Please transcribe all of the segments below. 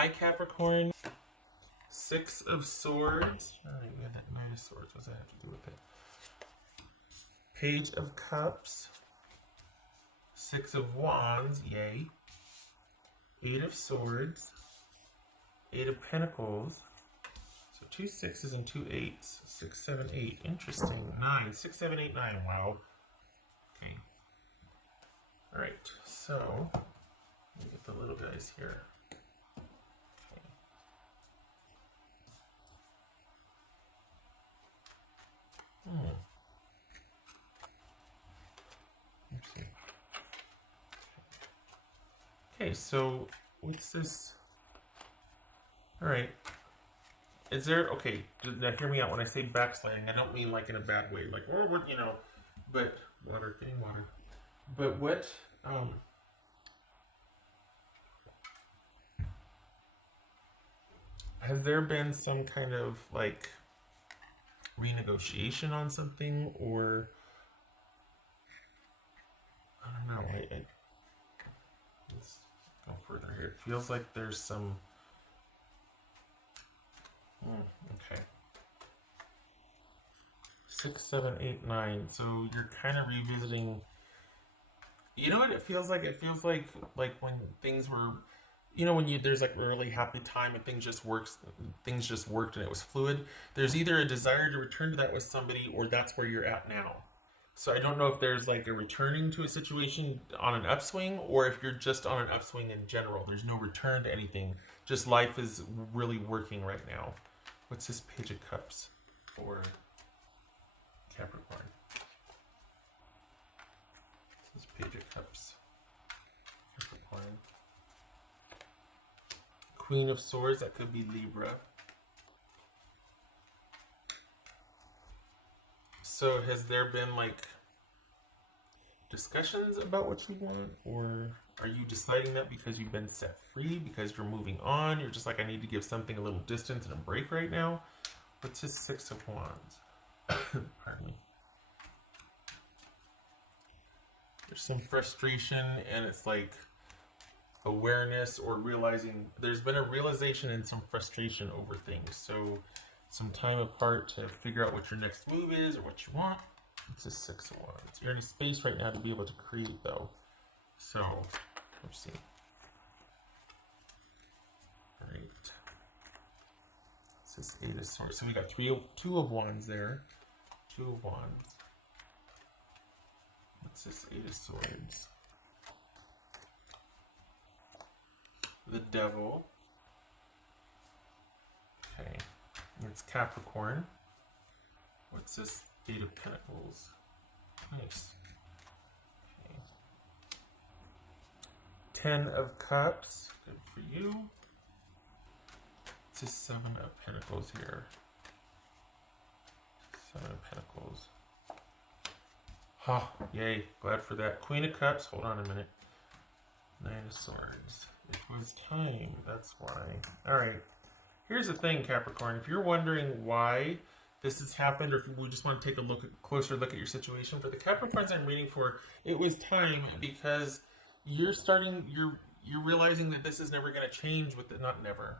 Hi Capricorn. Six of Swords. Alright, we have that Knight of Swords. What does that have to do with it? Page of Cups. Six of Wands. Yay. Eight of Swords. Eight of Pentacles. So two sixes and two eights. 6, 7, 8. Interesting. 9. 6, 7, 8, 9. Wow. Okay. Alright, so let me get the little guys here. Okay, so what's this? All right. Is there, okay, now hear me out. When I say backsliding, I don't mean like in a bad way. Like, or what, but water, getting water. But what, has there been some kind of like renegotiation on something, or I don't know. Let's go further here. It feels like there's some. Okay. 6, 7, 8, 9. So you're kind of revisiting. You know what it feels like? It feels like when things were, when there's like a really happy time and things just worked and it was fluid. There's either a desire to return to that with somebody, or that's where you're at now. So I don't know if there's like a returning to a situation on an upswing, or if you're just on an upswing in general. There's no return to anything. Just life is really working right now. What's this Page of Cups for Capricorn? This is Page of Cups. Capricorn. Queen of Swords, that could be Libra. So has there been like discussions about what you want, or are you deciding that because you've been set free, because you're moving on? You're just like, I need to give something a little distance and a break right now. What's his Six of Wands? Pardon me. There's some frustration, and it's like awareness or realizing. There's been a realization and some frustration over things. So some time apart to figure out what your next move is or what you want. It's a Six of Wands. You're in a space right now to be able to create, though. So, let's see. All right. This is Eight of Swords. So we got Two of Wands there. Two of Wands. What's this Eight of Swords? The Devil. Okay. It's Capricorn. What's this Eight of Pentacles? Nice. Okay. 10 of Cups. Good for you. It's a 7 of Pentacles here. 7 of Pentacles. Ha! Yay. Glad for that. Queen of Cups. Hold on a minute. 9 of Swords. It was time. That's why. Alright. Here's the thing, Capricorn. If you're wondering why this has happened, or if we just want to take a closer look at your situation, for the Capricorns I'm reading for, it was time, because you're realizing that this is never going to change with it. Not never.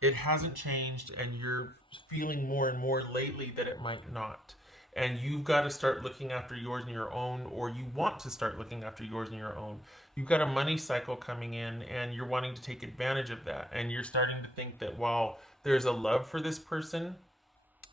It hasn't changed, and you're feeling more and more lately that it might not. And you've got to start looking after yours and your own, or you want to start looking after yours and your own. You've got a money cycle coming in, and you're wanting to take advantage of that. And you're starting to think that while there's a love for this person,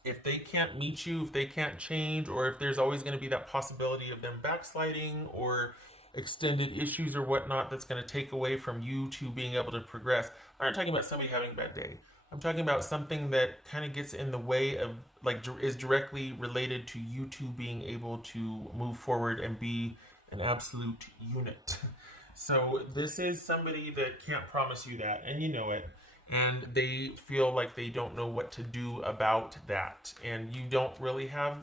if they can't meet you, if they can't change, or if there's always going to be that possibility of them backsliding or extended issues or whatnot, that's going to take away from you to being able to progress. I'm not talking about somebody having a bad day. I'm talking about something that kind of gets in the way of, like, is directly related to you two being able to move forward and be an absolute unit. So this is somebody that can't promise you that, and you know it. And they feel like they don't know what to do about that. And you don't really have,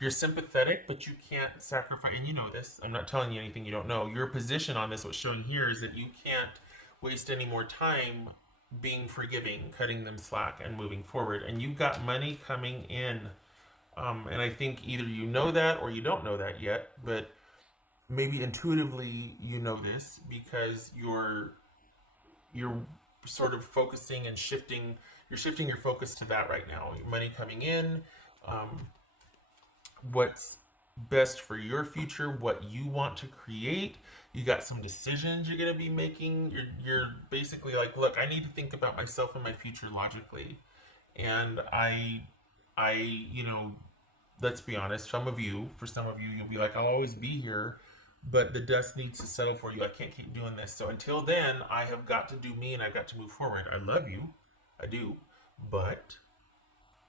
you're sympathetic, but you can't sacrifice, and you know this. I'm not telling you anything you don't know. Your position on this, what's showing here, is that you can't waste any more time being forgiving, cutting them slack, and moving forward. And you've got money coming in. And I think either you know that or you don't know that yet, but maybe intuitively you know this, because you're sort of focusing and shifting. You're shifting your focus to that right now. Your money coming in, um, what's best for your future, what you want to create. You got some decisions you're going to be making. You're basically like, look, I need to think about myself and my future logically. And you know, let's be honest, for some of you, you'll be like, I'll always be here, but the dust needs to settle for you. I can't keep doing this. So until then, I have got to do me and I've got to move forward. I love you. I do. But,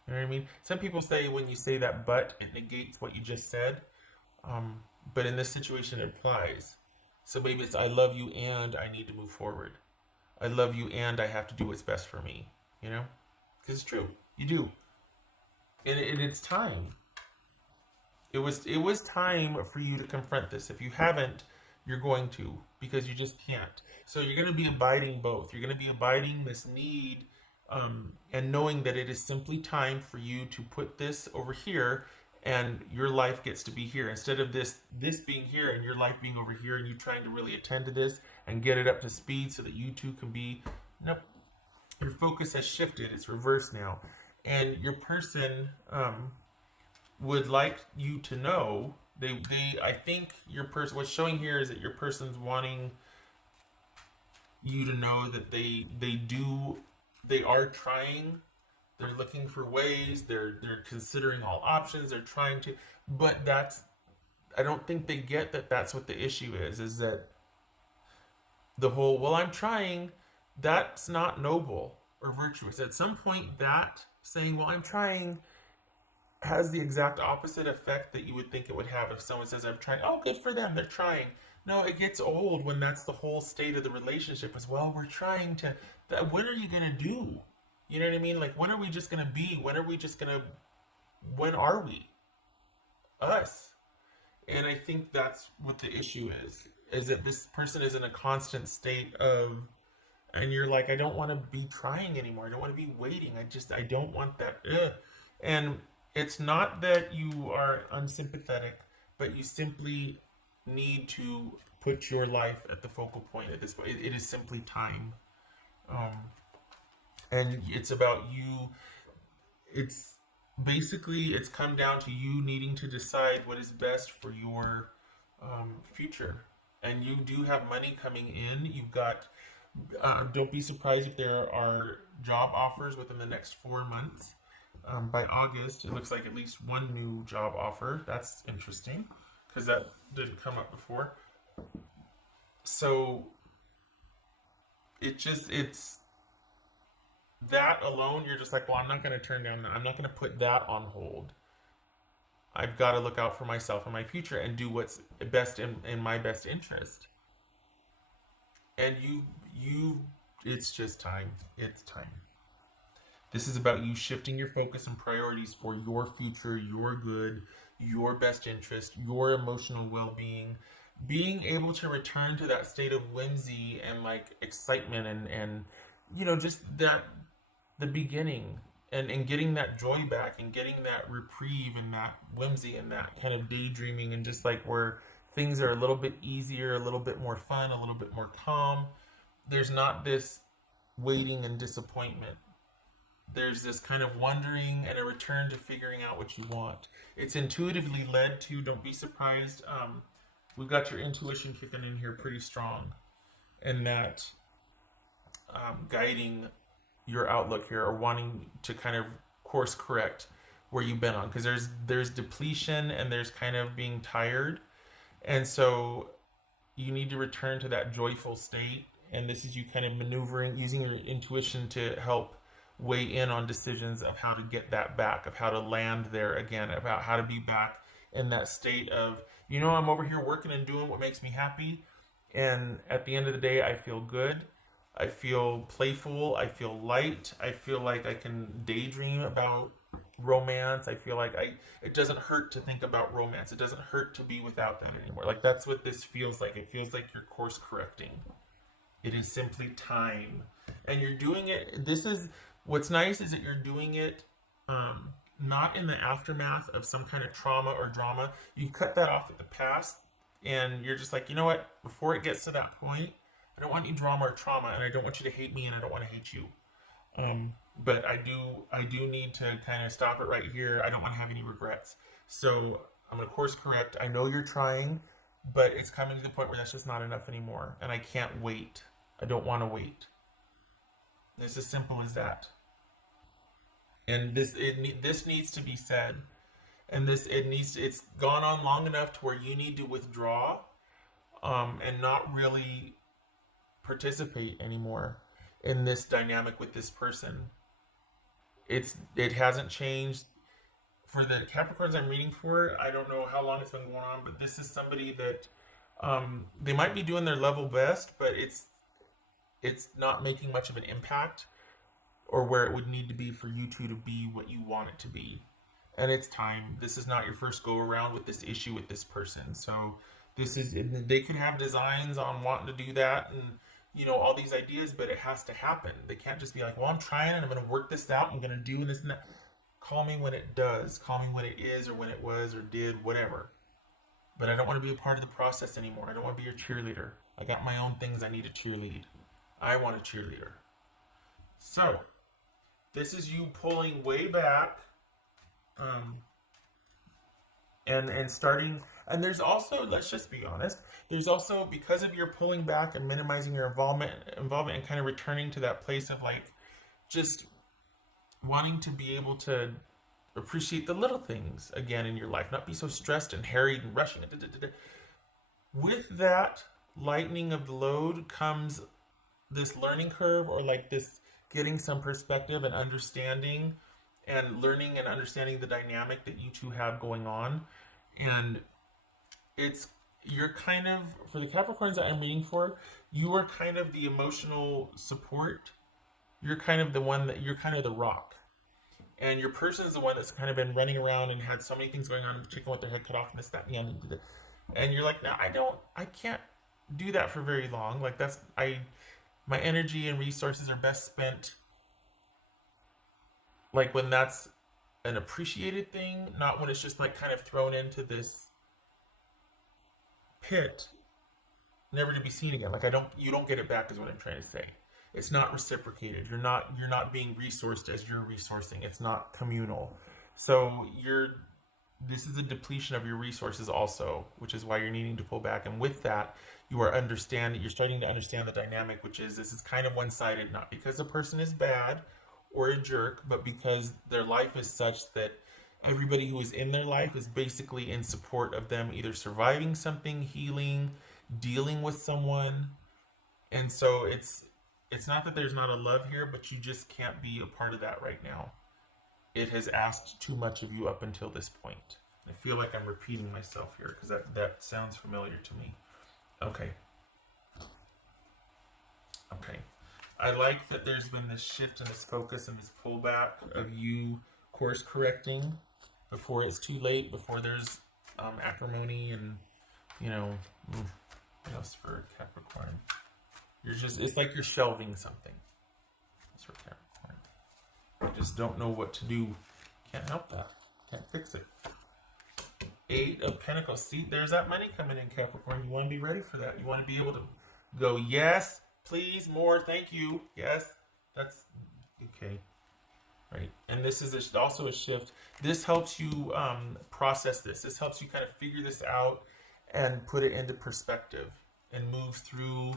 you know what I mean? Some people say when you say that but, it negates what you just said. Um, but in this situation, it applies. So maybe it's I love you and I need to move forward. I love you and I have to do what's best for me. You know? Because it's true. You do. And it's time. It was time for you to confront this. If you haven't, you're going to because you just can't. So you're going to be abiding both. You're going to be abiding this need, and knowing that it is simply time for you to put this over here, and your life gets to be here instead of this being here and your life being over here, and you trying to really attend to this and get it up to speed so that you two can be. Nope. Your focus has shifted. It's reversed now, and your person would like you to know they I think your person what's showing here is that your person's wanting you to know that they are trying, they're looking for ways, they're considering all options, they're trying to, but that's, I don't think they get that that's what the issue is that the whole, well, I'm trying, that's not noble or virtuous. At some point, that saying, well, I'm trying, has the exact opposite effect that you would think it would have if someone says, I'm trying. Oh, good for them, they're trying. No, it gets old when that's the whole state of the relationship as well. We're trying to, that, when are you going to do? You know what I mean? Like, when are we just going to be? When are we just going to, when are we? Us. And I think that's what the issue is that this person is in a constant state of, and you're like, I don't want to be trying anymore. I don't want to be waiting. I don't want that. Ugh. And it's not that you are unsympathetic, but you simply need to put your life at the focal point at this point. It is simply time. Um, and it's about you. It's basically, it's come down to you needing to decide what is best for your future. And you do have money coming in. You've got, don't be surprised if there are job offers within the next 4 months. By August, it looks like at least one new job offer. That's interesting because that didn't come up before. So it's that alone. You're just like, well, I'm not going to turn down that. I'm not going to put that on hold. I've got to look out for myself and my future and do what's best in my best interest. And it's just time. It's time. This is about you shifting your focus and priorities for your future, your good, your best interest, your emotional well-being, being able to return to that state of whimsy and like excitement and just that the beginning and getting that joy back and getting that reprieve and that whimsy and that kind of daydreaming and just like where things are a little bit easier, a little bit more fun, a little bit more calm. There's not this waiting and disappointment. There's this kind of wondering and a return to figuring out what you want. It's intuitively led to, don't be surprised. We've got your intuition kicking in here pretty strong, and that guiding your outlook here or wanting to kind of course correct where you've been on, because there's depletion and there's kind of being tired, and so you need to return to that joyful state. And this is you kind of maneuvering, using your intuition to help weigh in on decisions of how to get that back, of how to land there again, about how to be back in that state of, I'm over here working and doing what makes me happy. And at the end of the day, I feel good. I feel playful. I feel light. I feel like I can daydream about romance. I feel like it doesn't hurt to think about romance. It doesn't hurt to be without that anymore. Like, that's what this feels like. It feels like you're course correcting. It is simply time. And you're doing it. What's nice is that you're doing it not in the aftermath of some kind of trauma or drama. You cut that off at the past, and you're just like, you know what? Before it gets to that point, I don't want any drama or trauma, and I don't want you to hate me, and I don't want to hate you. But I do need to kind of stop it right here. I don't want to have any regrets. So I'm gonna course correct. I know you're trying, but it's coming to the point where that's just not enough anymore, and I can't wait. I don't want to wait. It's as simple as that. And this needs to be said. And it's gone on long enough to where you need to withdraw, and not really participate anymore in this dynamic with this person. It hasn't changed for the Capricorns I'm reading for. I don't know how long it's been going on, but this is somebody that they might be doing their level best, but it's not making much of an impact or where it would need to be for you two to be what you want it to be. And it's time. This is not your first go around with this issue with this person. So they could have designs on wanting to do that and all these ideas, but it has to happen. They can't just be like, well, I'm trying and I'm going to work this out. I'm going to do this and that. Call me when it does. Call me when it is or when it was or did, whatever. But I don't want to be a part of the process anymore. I don't want to be your cheerleader. I got my own things I need to cheerlead. I want a cheerleader. So, this is you pulling way back, and starting. And there's also, let's just be honest, there's also, because of your pulling back and minimizing your involvement and kind of returning to that place of like just wanting to be able to appreciate the little things again in your life, not be so stressed and harried and rushing. With that lightening of the load comes this learning curve, or like this getting some perspective and understanding and learning and understanding the dynamic that you two have going on. And you're kind of, for the Capricorns that I'm reading for, you are kind of the emotional support. You're kind of you're kind of the rock. And your person is the one that's kind of been running around and had so many things going on, chicken with their head cut off and this, that, and the other. And you're like, no, I can't do that for very long. Like my energy and resources are best spent like when that's an appreciated thing, not when it's just like kind of thrown into this pit, never to be seen again. Like you don't get it back is what I'm trying to say. It's not reciprocated. You're not being resourced as you're resourcing. It's not communal. So this is a depletion of your resources also, which is why you're needing to pull back. And with that, you're starting to understand the dynamic, which is this is kind of one-sided, not because the person is bad or a jerk, but because their life is such that everybody who is in their life is basically in support of them either surviving something, healing, dealing with someone. And so it's not that there's not a love here, but you just can't be a part of that right now. It has asked too much of you up until this point. I feel like I'm repeating myself here because that sounds familiar to me. Okay. I like that there's been this shift and this focus and this pullback of you course correcting before it's too late, before there's acrimony and, what else for Capricorn? It's like you're shelving something. That's for Capricorn. I just don't know what to do. Can't help that. Can't fix it. 8 of Pentacles. See, there's that money coming in, Capricorn. You want to be ready for that. You want to be able to go, yes, please, more, thank you. Yes, that's okay. Right. And this is also a shift. This helps you process this. This helps you kind of figure this out and put it into perspective and move through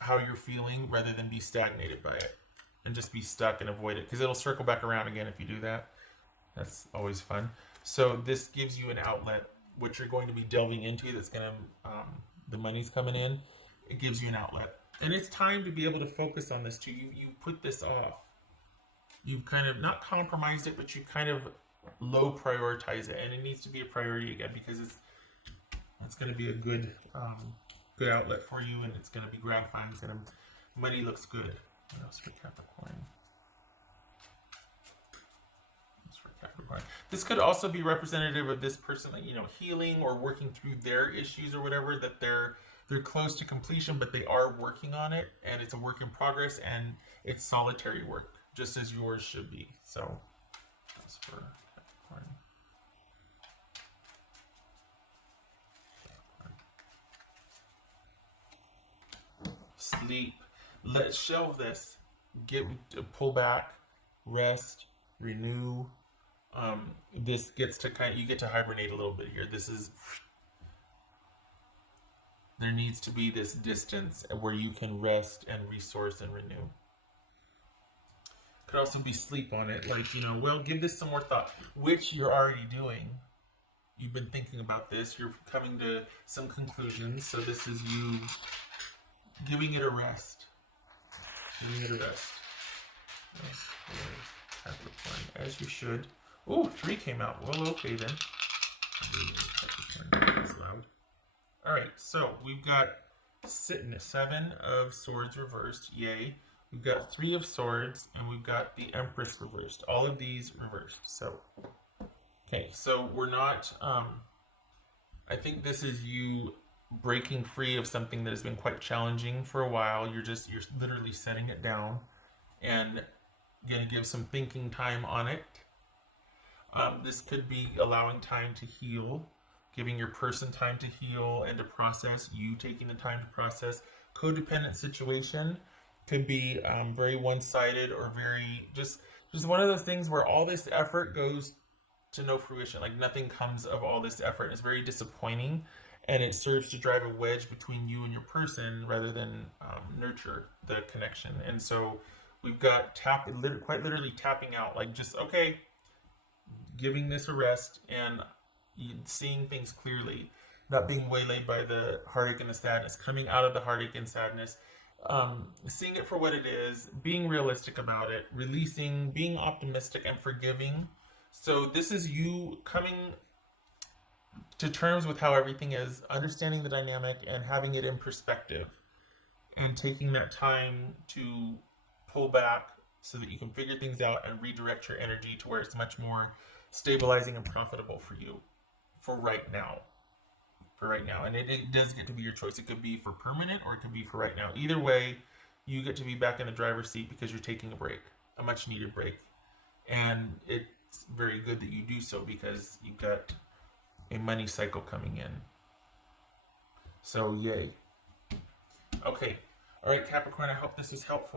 how you're feeling rather than be stagnated by it and just be stuck and avoid it, because it'll circle back around again if you do that. That's always fun. So this gives you an outlet, which you're going to be delving into. That's going to the money's coming in. It gives you an outlet, and it's time to be able to focus on this too. You put this off. You've kind of not compromised it, but you kind of low prioritize it, and it needs to be a priority again because it's going to be a good outlet for you, and it's going to be gratifying. Money looks good. What else for Capricorn? This could also be representative of this person, healing or working through their issues or whatever, that they're close to completion, but they are working on it, and it's a work in progress, and it's solitary work, just as yours should be. So that's for Capricorn. sleep. Let's shelve this. Pull back, rest, renew. This gets to you get to hibernate a little bit here. There needs to be this distance where you can rest and resource and renew. Could also be sleep on it, like, well, give this some more thought, which you're already doing. You've been thinking about this. You're coming to some conclusions. So this is you giving it a rest. Giving it a rest. Capricorn, as you should. Oh, 3 came out. Well, okay then. That's loud. All right, so we've got 7 of Swords reversed. Yay. We've got 3 of Swords, and we've got the Empress reversed. All of these reversed. So, okay, so we're not, I think this is you breaking free of something that has been quite challenging for a while. You're literally setting it down and going to give some thinking time on it. This could be allowing time to heal, giving your person time to heal and to process, you taking the time to process. Codependent situation could be very one-sided or very just one of those things where all this effort goes to no fruition. Like nothing comes of all this effort. It's very disappointing, and it serves to drive a wedge between you and your person rather than nurture the connection. And so we've got quite literally tapping out, like just, okay, giving this a rest and seeing things clearly, not being waylaid by the heartache and the sadness, coming out of the heartache and sadness, seeing it for what it is, being realistic about it, releasing, being optimistic and forgiving. So this is you coming to terms with how everything is, understanding the dynamic and having it in perspective, and taking that time to pull back so that you can figure things out and redirect your energy to where it's much more stabilizing and profitable for you for right now. And it does get to be your choice. It could be for permanent or it could be for right now. Either way, you get to be back in the driver's seat because you're taking a break, a much needed break. And it's very good that you do so because you've got a money cycle coming in. So yay. Okay. All right, Capricorn, I hope this is helpful.